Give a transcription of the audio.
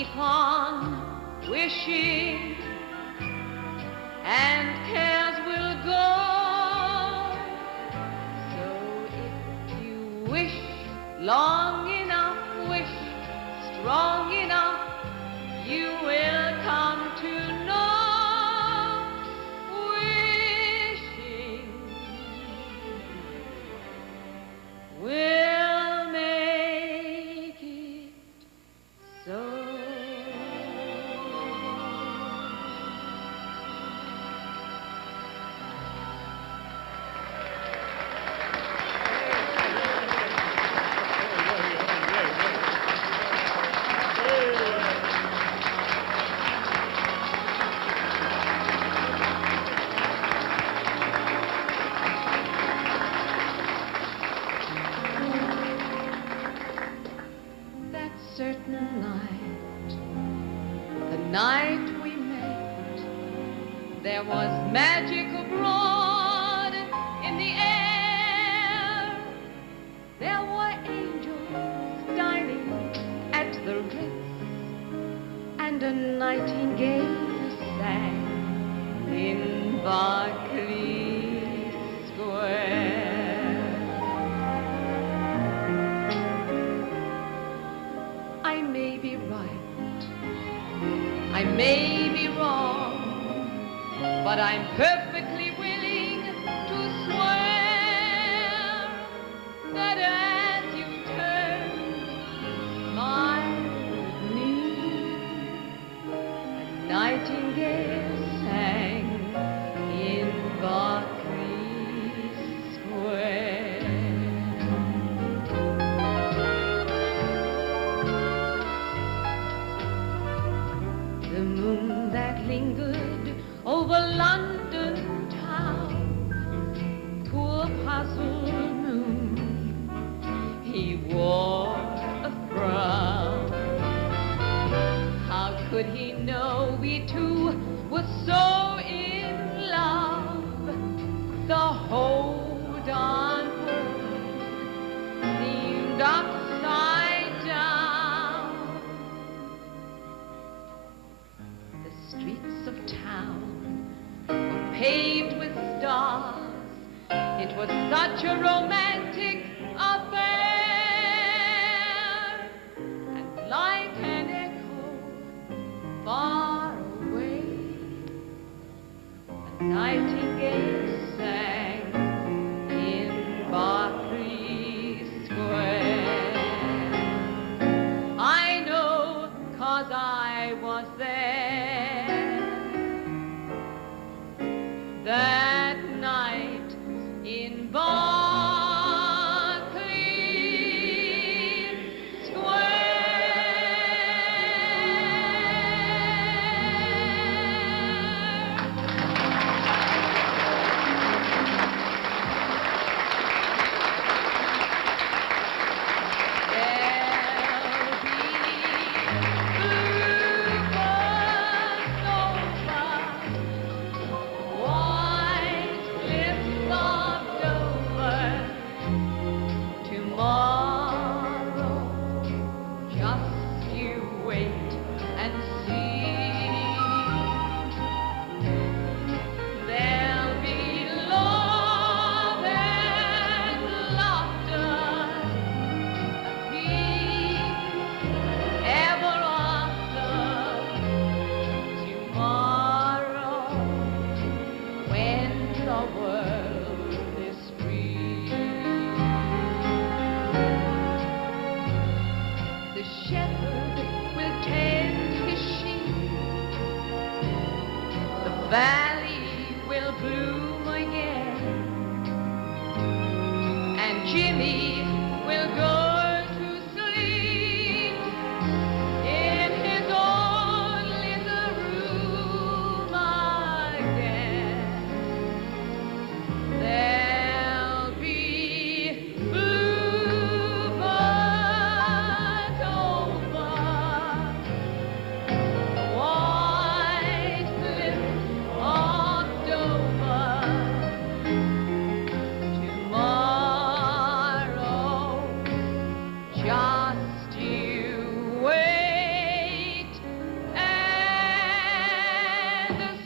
keep on wishing, and cares will go. So if you wish long enough, wish strong enough, you will come to know. Wishing will make it so. Certain night, the night we met, there was magic abroad in the air. There were angels dining at the Ritz, and a nightingale sang in Berkeley Square. I may be right, I may be wrong, but I'm perfectly willing to swear that as you turned, smiled at me, a nightingale sang in Berkeley Square. The moon that lingered over London town, poor puzzled moon, he wore a frown. How could he know we two were so in love? The whole darn world seemed upside down. The streets of town were paved with stars. It was such a romantic affair. And like an echo far away, a nightingale sang in Berkeley Square. I know 'cause I was there that night in Berkeley Square. Valley will bloom again, and Jimmy will go to sleep in his own little room again. when the